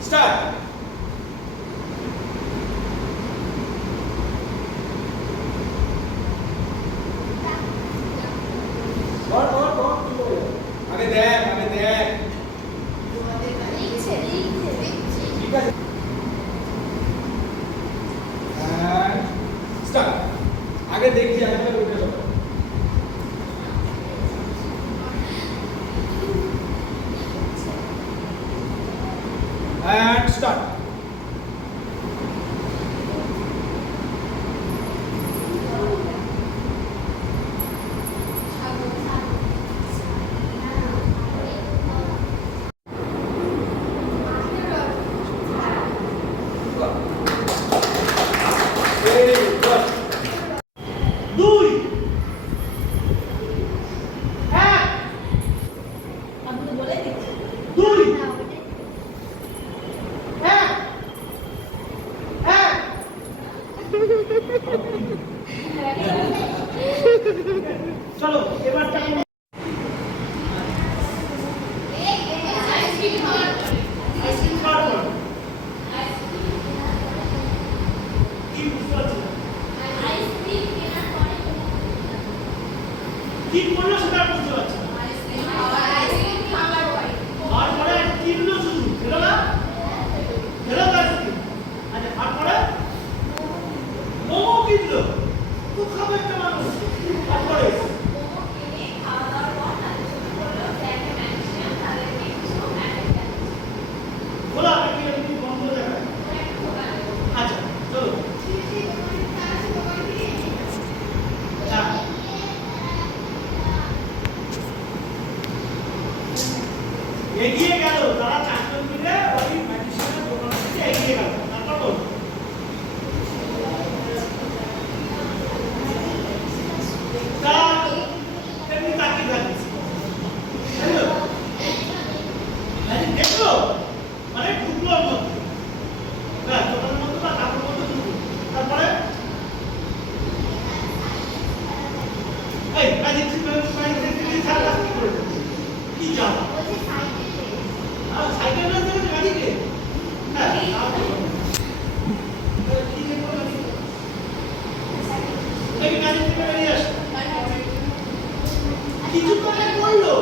Start. আগে দেখ ঠিক আছে স্টার্ট আগে দেখি আগে উঠে যাও and start চলো এবার টাইম কি বললো সেটা বুঝতে পারছি আর পরে কিনলো শুধু খেলো না খেলো না আচ্ছা আর পরে মোমো কিনলো খুব খাবে একটা মানুষ আর পরে বলা কি বন্ধ দেখা আচ্ছা চলো এগিয়ে গেল তারা চারজন মিলে ওই ম্যাজিশিয়ানের দোকান থেকে এগিয়ে গেল তারপর বল তারা এমনি তাকিয়ে থাকছে ম্যাজিক দেখলো মানে ঢুকলো ওর মধ্যে ব্যাস দোকানের মধ্যে বা কাপড়ের মধ্যে ঢুকলো তারপরে এই ম্যাজিক ছাড়া কি করে কি জানো সাইকেল না থেকে গাড়িতে হ্যাঁ এই গাড়ি থেকে বেরিয়ে আসো কিছু তো করলো